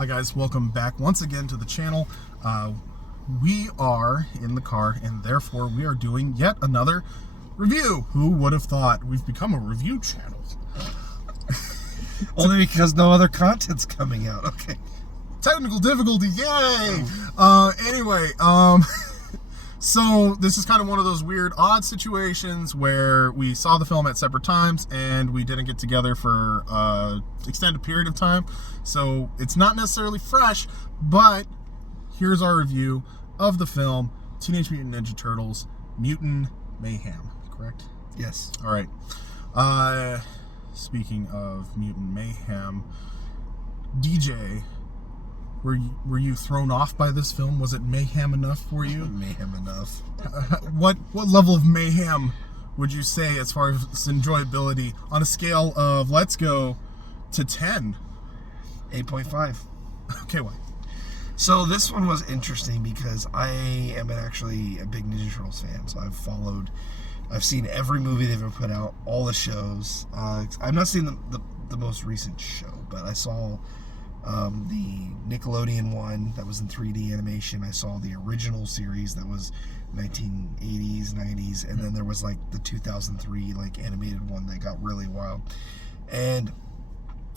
Hi guys, welcome back once again to the channel. We are in the car and therefore we are doing yet another review. Who would have thought? We've become a review channel. Only because no other content's coming out. Okay. Technical difficulty, yay! Anyway, so this is kind of one of those weird, odd situations where we saw the film at separate times and we didn't get together for an extended period of time. So it's not necessarily fresh, but here's our review of the film Teenage Mutant Ninja Turtles Mutant Mayhem, correct? Yes. All right. Speaking of Mutant Mayhem, DJ, were you thrown off by this film? Was it mayhem enough for you? Mayhem enough. What level of mayhem would you say as far as enjoyability on a scale of, let's go to 10? 8.5. Okay, why? So this one was interesting because I am actually a big Ninja Turtles fan. So I've seen every movie they've ever put out, all the shows. I've not seen the most recent show, but I saw the Nickelodeon one that was in 3D animation. I saw the original series that was 1980s, 90s, and then there was like the 2003 like animated one that got really wild. And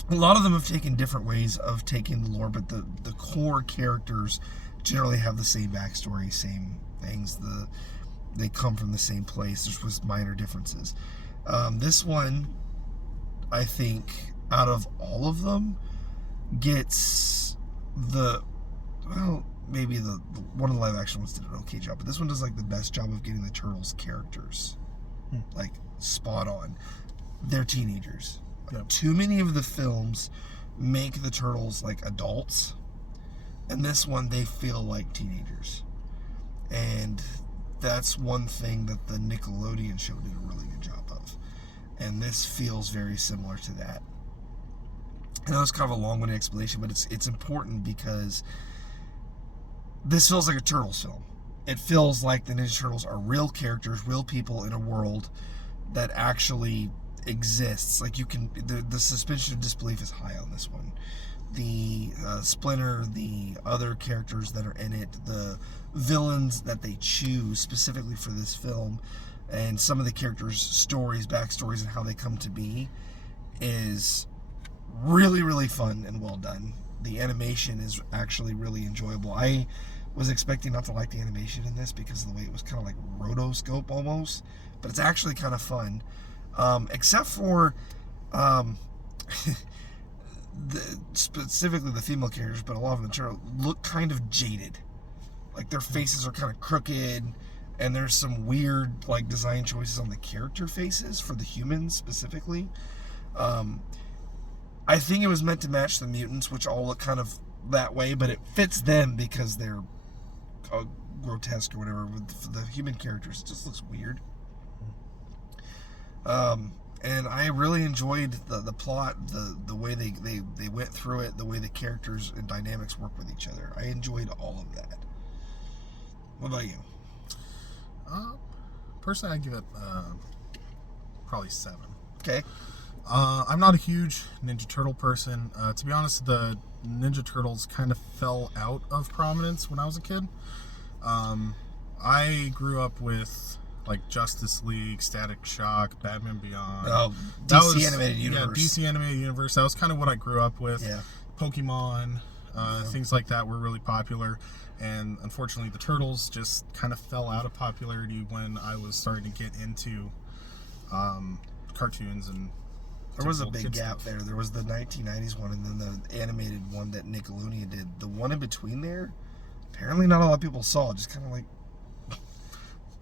a lot of them have taken different ways of taking the lore, but the core characters generally have the same backstory, same things. They come from the same place. There's just minor differences. This one, I think, out of all of them, gets maybe the one of the live action ones did an okay job, but this one does like the best job of getting the Turtles characters like spot on. They're teenagers. Yep. Too many of the films make the Turtles like adults, and this one they feel like teenagers, and that's one thing that the Nickelodeon show did a really good job of, and this feels very similar to that. I know it's kind of a long-winded explanation, but it's important because this feels like a Turtles film. It feels like the Ninja Turtles are real characters, real people in a world that actually exists. Like the suspension of disbelief is high on this one. The Splinter, the other characters that are in it, the villains that they choose specifically for this film, and some of the characters' stories, backstories, and how they come to be is really, really fun and well done. The animation is actually really enjoyable. I was expecting not to like the animation in this because of the way it was kind of like rotoscope almost, but it's actually kind of fun. Except for specifically the female characters, but a lot of them look kind of jaded. Like their faces are kind of crooked, and there's some weird like design choices on the character faces for the humans specifically. I think it was meant to match the mutants, which all look kind of that way, but it fits them because they're grotesque or whatever. With the human characters, it just looks weird. And I really enjoyed the plot, the way they went through it, the way the characters and dynamics work with each other. I enjoyed all of that. What about you? Personally, I give it probably 7. Okay. I'm not a huge Ninja Turtle person. To be honest, the Ninja Turtles kind of fell out of prominence when I was a kid. I grew up with like Justice League, Static Shock, Batman Beyond. DC Animated Universe. Yeah, DC Animated Universe. That was kind of what I grew up with. Yeah. Pokemon, things like that were really popular. And unfortunately, the Turtles just kind of fell out of popularity when I was starting to get into cartoons and there was a big gap there. There was the 1990s one and then the animated one that Nickelodeon did. The one in between there, apparently not a lot of people saw. Just kind of like,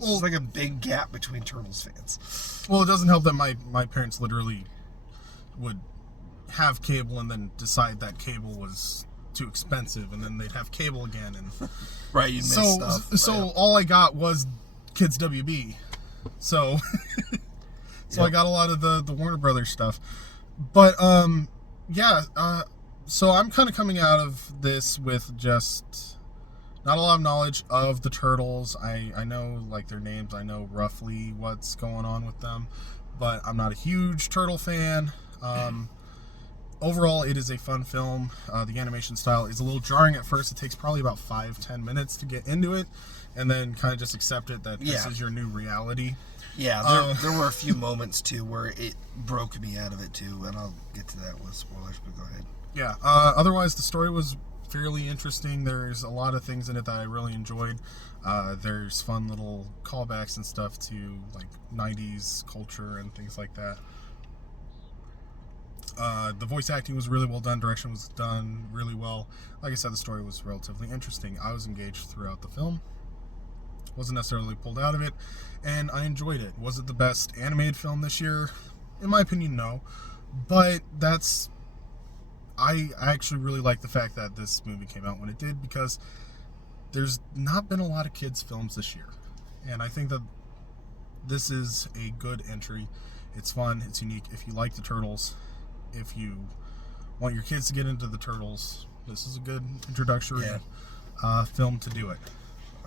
well, it's like a big gap between Turtles fans. Well, it doesn't help that my parents literally would have cable and then decide that cable was too expensive, and then they'd have cable again, and right, you missed stuff. So all I got was Kids WB. So so I got a lot of the Warner Brothers stuff. But so I'm kind of coming out of this with just not a lot of knowledge of the Turtles. I know like their names, I know roughly what's going on with them, but I'm not a huge Turtle fan. overall, it is a fun film. The animation style is a little jarring at first. It takes probably about 5-10 minutes to get into it, and then kind of just accept it that this is your new reality. Yeah, there were a few moments too where it broke me out of it too, and I'll get to that with spoilers, but go ahead. Yeah, otherwise the story was fairly interesting. There's a lot of things in it that I really enjoyed. There's fun little callbacks and stuff to like 90s culture and things like that. The voice acting was really well done. Direction was done really well. Like I said, the story was relatively interesting. I was engaged throughout the film. Wasn't necessarily pulled out of it, and I enjoyed it. Was it the best animated film this year? In my opinion, no. But I actually really like the fact that this movie came out when it did, because there's not been a lot of kids' films this year. And I think that this is a good entry. It's fun, it's unique. If you like the Turtles, if you want your kids to get into the Turtles, this is a good introductory film to do it.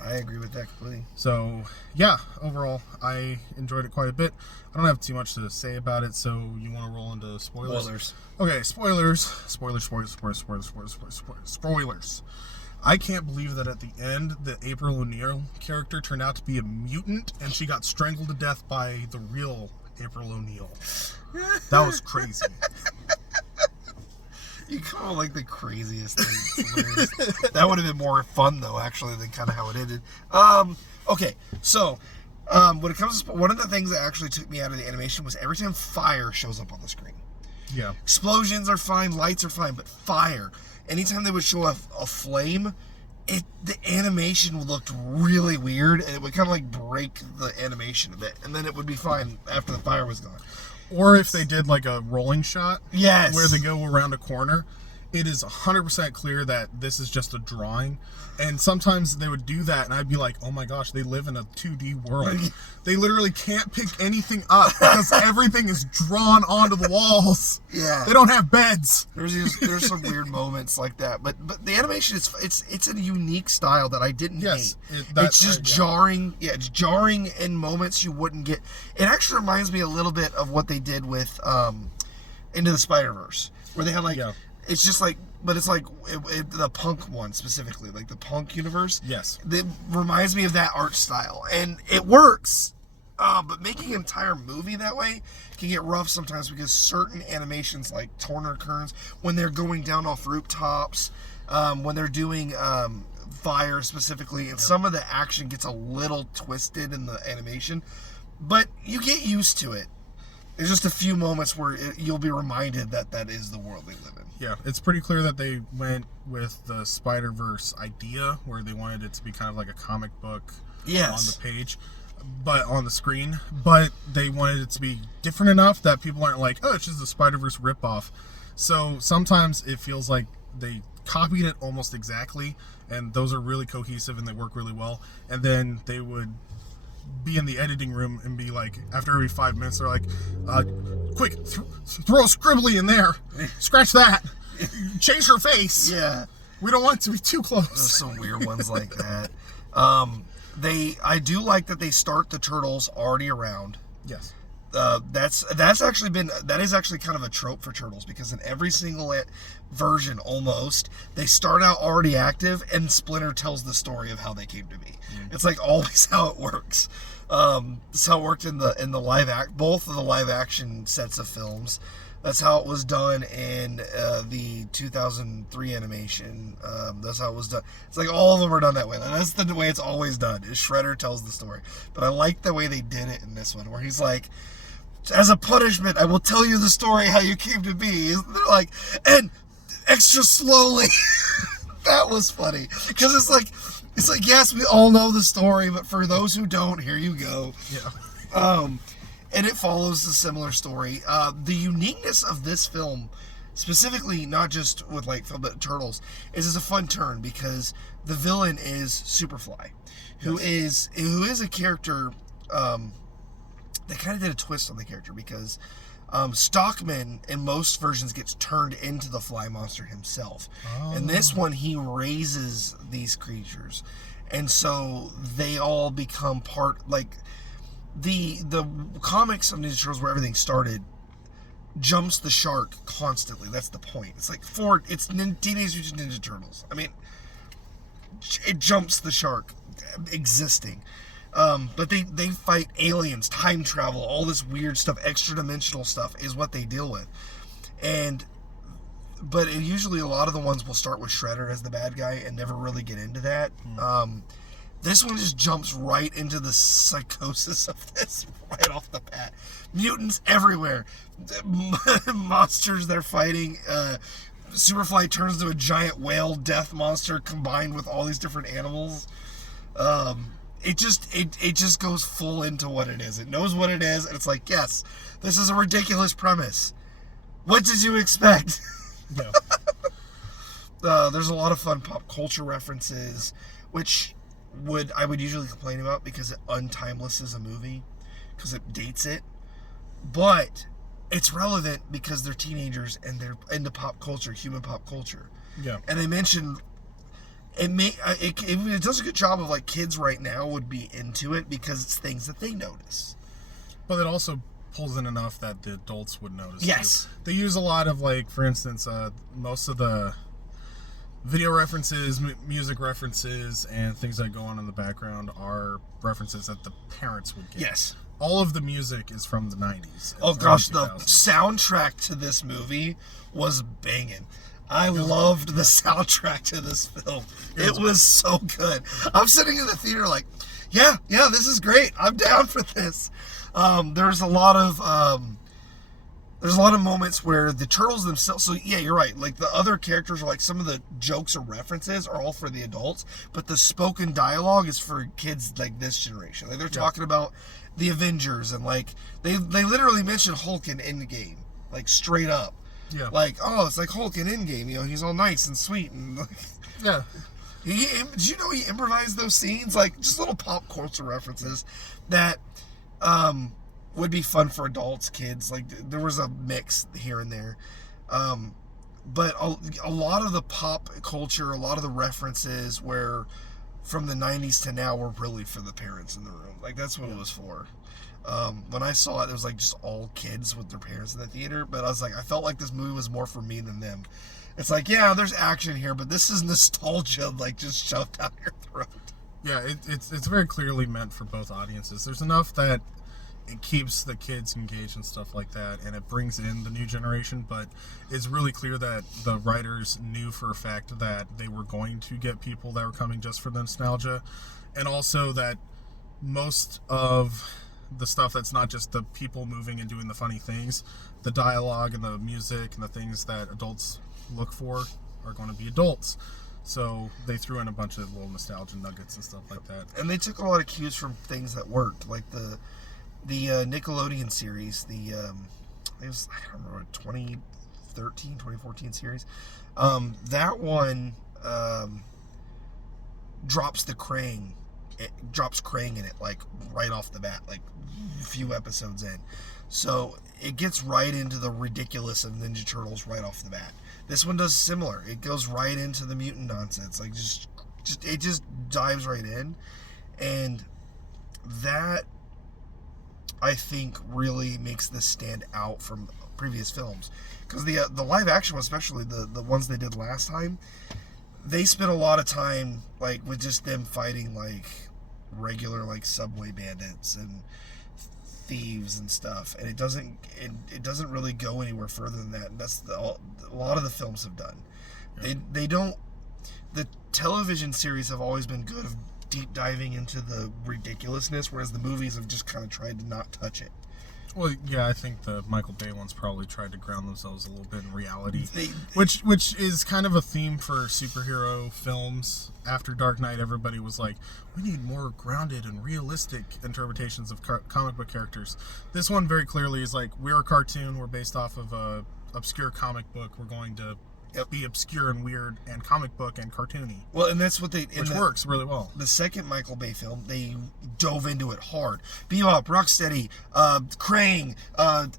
I agree with that completely. So, yeah, overall, I enjoyed it quite a bit. I don't have too much to say about it, so you want to roll into spoilers? Okay, spoilers. Spoilers. I can't believe that at the end, the April O'Neil character turned out to be a mutant, and she got strangled to death by the real April O'Neil. That was crazy. You call it like the craziest thing. That would have been more fun, though, actually, than kind of how it ended. Okay, so when it comes to one of the things that actually took me out of the animation was every time fire shows up on the screen. Yeah. Explosions are fine, lights are fine, but fire. Anytime they would show a flame, the animation looked really weird, and it would kind of like break the animation a bit, and then it would be fine after the fire was gone. Or if they did like a rolling shot, yes, where they go around a corner, it is 100% clear that this is just a drawing. And sometimes they would do that, and I'd be like, oh my gosh, they live in a 2D world. They literally can't pick anything up because everything is drawn onto the walls. Yeah, they don't have beds. There's some weird moments like that, but the animation it's a unique style that I didn't hate. It's just jarring. Yeah, it's jarring in moments you wouldn't get. It actually reminds me a little bit of what they did with Into the Spider-Verse, where they had like. Yeah. It's just like, but it's like the punk one specifically, like the punk universe. Yes. It reminds me of that art style, and it works. But making an entire movie that way can get rough sometimes because certain animations, like Turner Kearns, when they're going down off rooftops, when they're doing fire specifically, and some of the action gets a little twisted in the animation, but you get used to it. There's just a few moments where you'll be reminded that is the world they live in. Yeah, it's pretty clear that they went with the Spider-Verse idea, where they wanted it to be kind of like a comic book on the page, but on the screen. But they wanted it to be different enough that people aren't like, oh, it's just a Spider-Verse ripoff. So sometimes it feels like they copied it almost exactly, and those are really cohesive and they work really well. And then they would be in the editing room and be like, after every 5 minutes, they're like, quick, throw a scribbly in there, scratch that, change her face. Yeah, we don't want it to be too close. There's some weird ones like that. I do like that they start the turtles already around. Yes. That is actually kind of a trope for Turtles, because in every single version almost they start out already active and Splinter tells the story of how they came to be. It's like always how it works. That's how it worked in the both of the live action sets of films. That's how it was done in the 2003 animation. That's how it was done. It's like all of them are done that way. That's the way it's always done, is Shredder tells the story. But I like the way they did it in this one, where he's like, as a punishment, I will tell you the story how you came to be. They're like, and extra slowly. That was funny, because it's like, yes, we all know the story, but for those who don't, here you go. Yeah. And it follows a similar story. The uniqueness of this film, specifically not just with like but Turtles, is it's a fun turn, because the villain is Superfly, who is a character. They kind of did a twist on the character, because Stockman in most versions gets turned into the fly monster himself. In this one, he raises these creatures, and so they all become part, like the comics of Ninja Turtles, where everything started, jumps the shark constantly. That's the point. It's like Teenage Mutant Ninja Turtles. I mean, it jumps the shark existing. But they fight aliens, time travel, all this weird stuff, extra dimensional stuff is what they deal with. But usually a lot of the ones will start with Shredder as the bad guy and never really get into that. This one just jumps right into the psychosis of this right off the bat. Mutants everywhere. Monsters they're fighting. Superfly turns to a giant whale death monster combined with all these different animals. It just goes full into what it is. It knows what it is, and it's like, yes, this is a ridiculous premise. What did you expect? Yeah. There's a lot of fun pop culture references, which I would usually complain about because it untimelesses a movie, because it dates it. But it's relevant because they're teenagers and they're into pop culture, human pop culture. Yeah. And they mention it does a good job of like kids right now would be into it because it's things that they notice. But it also pulls in enough that the adults would notice. Yes. Too. They use a lot of, like, for instance, most of the video references, music references, and things that go on in the background are references that the parents would get. Yes. All of the music is from the 90s. Oh gosh, the soundtrack to this movie was banging. I loved the soundtrack to this film. It was so good. I'm sitting in the theater like, yeah, this is great. I'm down for this. There's a lot of moments where the turtles themselves. So yeah, you're right. Like the other characters are like some of the jokes or references are all for the adults, but the spoken dialogue is for kids like this generation. Like they're talking about the Avengers and like they literally mention Hulk in Endgame, like straight up. Yeah. Like, oh, it's like Hulk in Endgame. You know, he's all nice and sweet and like. Yeah. Did you know he improvised those scenes? Like just little pop culture references that would be fun for adults, kids. Like there was a mix here and there. But a lot of the pop culture, a lot of the references were from the 90s to now were really for the parents in the room. Like that's what it was for. When I saw it, it was like just all kids with their parents in the theater. But I was like, I felt like this movie was more for me than them. It's like, yeah, there's action here, but this is nostalgia, like just shoved down your throat. Yeah, it's very clearly meant for both audiences. There's enough that it keeps the kids engaged and stuff like that, and it brings in the new generation, but it's really clear that the writers knew for a fact that they were going to get people that were coming just for the nostalgia, and also that most of the stuff that's not just the people moving and doing the funny things, the dialogue and the music and the things that adults look for are going to be adults. So they threw in a bunch of little nostalgia nuggets and stuff like that. And they took a lot of cues from things that worked, like the Nickelodeon series, it was, I don't remember, 2014 series. That one drops Krang. It drops Krang in it, like, right off the bat, like, a few episodes in. So it gets right into the ridiculous of Ninja Turtles right off the bat. This one does similar. It goes right into the mutant nonsense. Like, it just dives right in. And that, I think, really makes this stand out from previous films. Because the live action, especially the ones they did last time, they spent a lot of time, like, with just them fighting, like, regular, like, subway bandits and thieves and stuff, and it doesn't really go anywhere further than that. And that's a lot of the films have done. Yeah. They don't. The television series have always been good of deep diving into the ridiculousness, whereas the movies have just kind of tried to not touch it. Well, yeah, I think the Michael Bay ones probably tried to ground themselves a little bit in reality, which is kind of a theme for superhero films. After Dark Knight, everybody was like, we need more grounded and realistic interpretations of comic book characters. This one very clearly is like, we're a cartoon, we're based off of a obscure comic book, we're going to be obscure and weird and comic book and cartoony. Well, and that's what which works really well. The second Michael Bay film, they dove into it hard. Bebop, Rocksteady, Krang,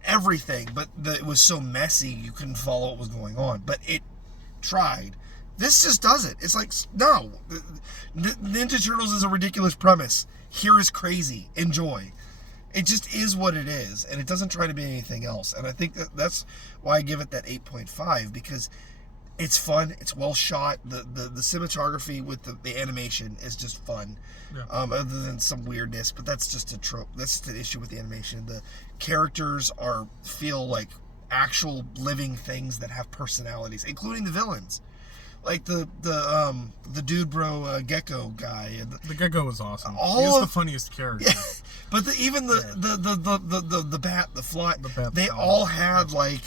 everything. But it was so messy, you couldn't follow what was going on. But it tried. This just does it. It's like, no. Ninja Turtles is a ridiculous premise. Here is crazy. Enjoy. It just is what it is, and it doesn't try to be anything else. And I think that's why I give it that 8.5, because it's fun, it's well shot, the cinematography with the animation is just fun. Yeah. Other than some weirdness, but that's just a trope. That's just an issue with the animation. The characters feel like actual living things that have personalities, including the villains. Like the dude bro gecko guy. The gecko was awesome. All He's of the funniest character. Yeah, but even the bat, the fly, they fly. all had like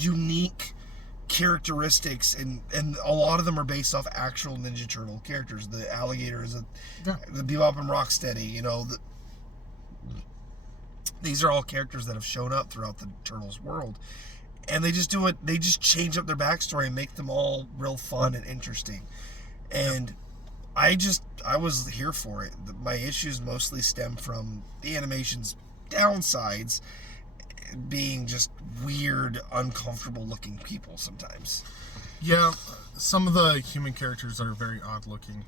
unique characteristics, and a lot of them are based off actual Ninja Turtle characters. The alligator is the Bebop and Rocksteady. You know, these are all characters that have shown up throughout the Turtles world. And they just do it. They just change up their backstory and make them all real fun and interesting. And I was here for it. My issues mostly stem from the animation's downsides, being just weird, uncomfortable looking people sometimes. Yeah, some of the human characters are very odd looking.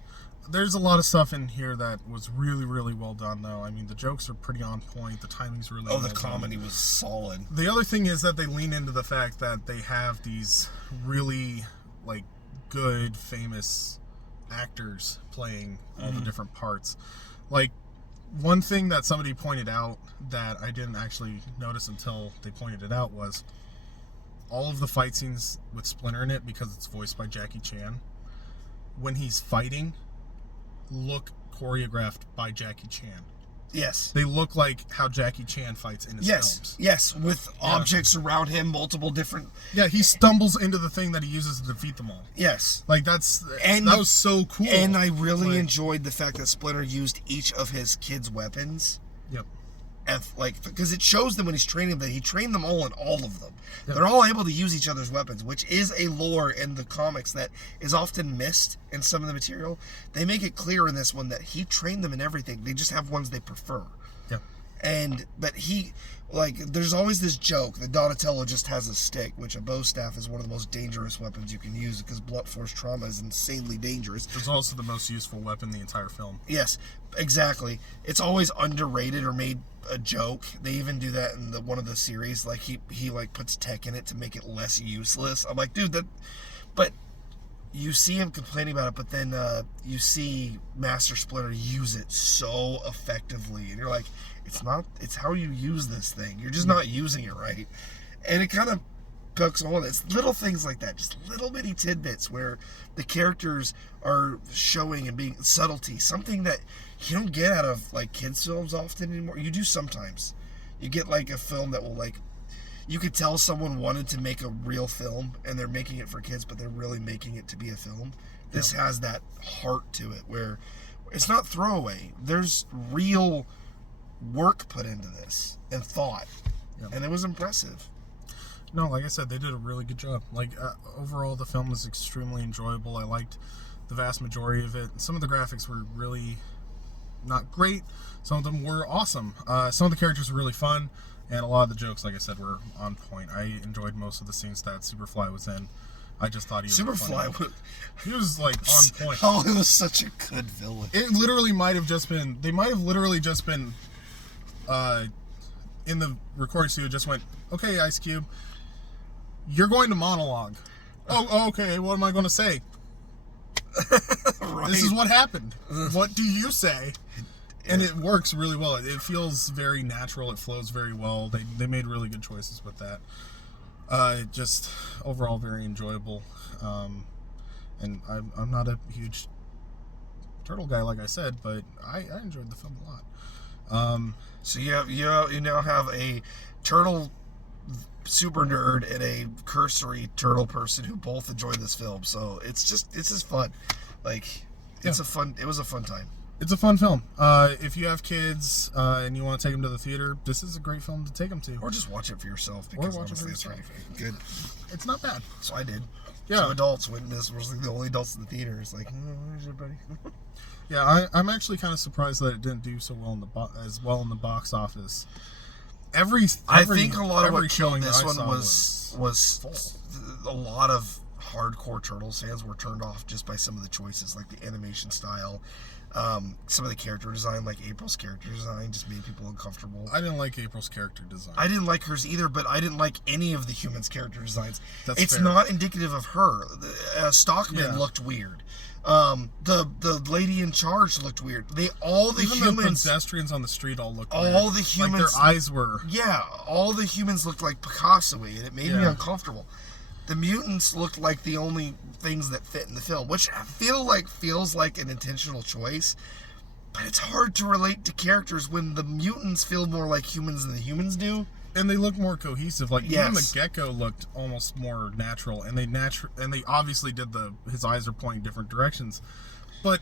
There's a lot of stuff in here that was really, really well done, though. I mean, the jokes are pretty on point. The timing's really the comedy was solid. The other thing is that they lean into the fact that they have these really, like, good, famous actors playing all the different parts. Like, one thing that somebody pointed out that I didn't actually notice until they pointed it out was all of the fight scenes with Splinter in it, because it's voiced by Jackie Chan, when he's fighting, look choreographed by Jackie Chan. Yes. They look like how Jackie Chan fights in his films. Yes, with objects around him, multiple different... Yeah, he stumbles into the thing that he uses to defeat them all. Yes. Like, that was so cool. And I really enjoyed the fact that Splinter used each of his kids' weapons. Yep. Because it shows them when he's training them that he trained them all in all of them. Yep. They're all able to use each other's weapons, which is a lore in the comics that is often missed in some of the material. They make it clear in this one that he trained them in everything. They just have ones they prefer. Yep. But there's always this joke that Donatello just has a stick, which a bow staff is one of the most dangerous weapons you can use, because blunt force trauma is insanely dangerous. It's also the most useful weapon in the entire film. Yes, exactly. It's always underrated or made a joke. They even do that in one of the series. Like he like puts tech in it to make it less useless. I'm like, dude, but you see him complaining about it, but then you see Master Splinter use it so effectively, and you're like, it's how you use this thing. You're just not using it right. And it kind of pokes on. It's little things like that, just little bitty tidbits where the characters are showing and being subtlety, something that you don't get out of like kids films often anymore. You do sometimes. You get like a film that will you could tell someone wanted to make a real film and they're making it for kids, but they're really making it to be a film. This has that heart to it where it's not throwaway. There's real work put into this and thought. Yep. And it was impressive. No, like I said, they did a really good job. Like, overall, the film was extremely enjoyable. I liked the vast majority of it. Some of the graphics were really not great. Some of them were awesome. Some of the characters were really fun, and a lot of the jokes, like I said, were on point. I enjoyed most of the scenes that Superfly was in. I just thought he was Superfly. He was like on point. Oh, it was such a good villain. It literally might have just been. They might have literally just been in the recording studio. Just went, okay, Ice Cube, you're going to monologue. Oh, okay. What am I going to say? Right. This is what happened. What do you say? And it works really well. It feels very natural. It flows very well. They made really good choices with that. Just overall very enjoyable. And I'm not a huge turtle guy, like I said, but I enjoyed the film a lot. So you now have a turtle super nerd and a cursory turtle person who both enjoy this film. So it's just fun. Like it was a fun time. It's a fun film. If you have kids and you want to take them to the theater, this is a great film to take them to. Or just watch it for yourself, because honestly, it's really good. It's not bad. So I did. Yeah. 2 adults went, this was like the only adults in the theater. It's like, where's everybody? Yeah, I'm actually kind of surprised that it didn't do so well in the box office. I think a lot of what killed showing this one was a lot of hardcore Turtles fans were turned off just by some of the choices, like the animation style. Some of the character design, like April's character design, just made people uncomfortable. I didn't like April's character design. I didn't like hers either, but I didn't like any of the humans' character designs. It's fair. not indicative of her. Stockman looked weird. The lady in charge looked weird. Even the pedestrians on the street all looked weird. All the humans, like their eyes were. Yeah, all the humans looked like Picasso-y, and it made me uncomfortable. The mutants looked like the only things that fit in the film, which I feel like feels like an intentional choice. But it's hard to relate to characters when the mutants feel more like humans than the humans do. And they look more cohesive. Like even the gecko looked almost more natural, and they obviously did his eyes are pointing different directions. But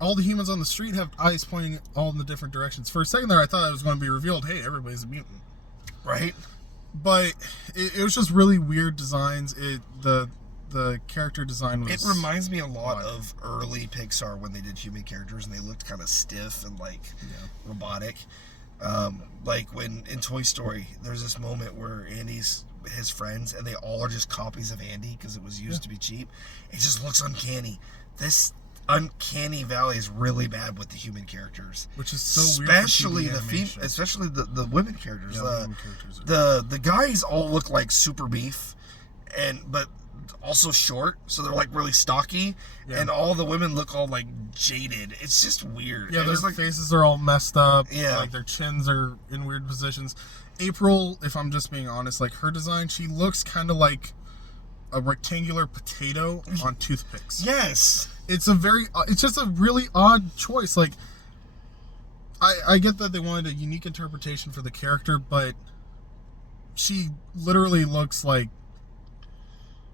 all the humans on the street have eyes pointing all in the different directions. For a second there, I thought it was going to be revealed, hey, everybody's a mutant. Right? But it was just really weird designs. The character design was... It reminds me a lot of early Pixar when they did human characters and they looked kind of stiff and robotic. Like when in Toy Story, there's this moment where Andy's his friends and they all are just copies of Andy because it was used to be cheap. It just looks uncanny. This uncanny valley is really bad with the human characters, which is so especially weird especially the women characters. Yeah, the women characters the guys all look like super beef, but also short, so they're like really stocky, and all the women look all like jaded. It's just weird. Yeah, their faces are all messed up. Yeah, like their chins are in weird positions. April, if I'm just being honest, like her design, she looks kind of like a rectangular potato on toothpicks. Yes. It's just a really odd choice. Like, I get that they wanted a unique interpretation for the character, but she literally looks like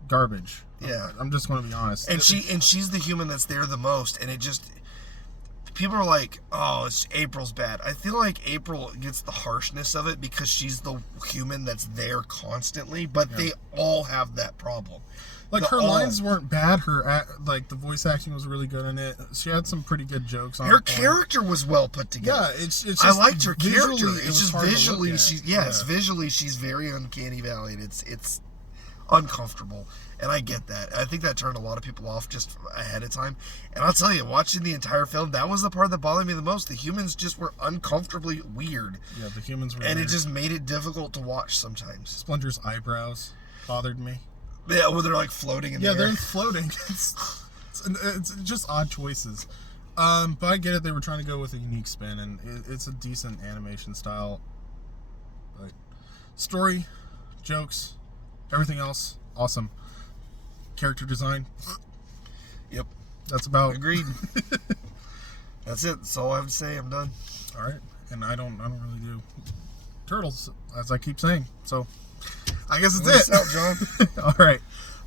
garbage. Yeah. I'm just going to be honest. And she's the human that's there the most, and it just... People are like, oh, April's bad. I feel like April gets the harshness of it because she's the human that's there constantly, but they all have that problem. Like, her lines weren't bad. The voice acting was really good in it. She had some pretty good jokes on her character was well put together. Yeah, it's just... I liked her character. It's just visually, visually, she's very uncanny valley, and it's uncomfortable. And I get that. I think that turned a lot of people off just ahead of time. And I'll tell you, watching the entire film, that was the part that bothered me the most. The humans just were uncomfortably weird. Yeah, the humans were And weird. it just made it difficult to watch sometimes. Splinter's eyebrows bothered me. Yeah, where they're like floating in the air. Yeah, they're floating. It's just odd choices. But I get it. They were trying to go with a unique spin, and it's a decent animation style. But story, jokes, everything else, awesome. Character design. Yep. That's about... Agreed. That's it. That's all I have to say. I'm done. All right. And I don't really do turtles, as I keep saying. So, I guess it's it. Out, John. All right.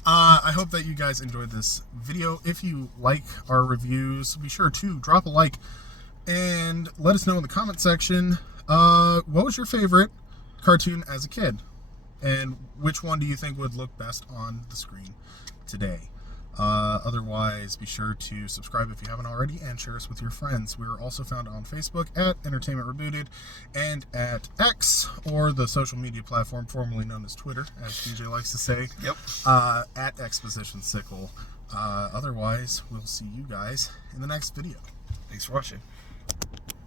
I hope that you guys enjoyed this video. If you like our reviews, be sure to drop a like and let us know in the comment section what was your favorite cartoon as a kid, and which one do you think would look best on the screen today. Otherwise, be sure to subscribe if you haven't already and share us with your friends. We are also found on Facebook at Entertainment Rebooted and at X, or the social media platform formerly known as Twitter, as DJ likes to say. Yep. At Exposition Sickle. Otherwise, we'll see you guys in the next video. Thanks for watching.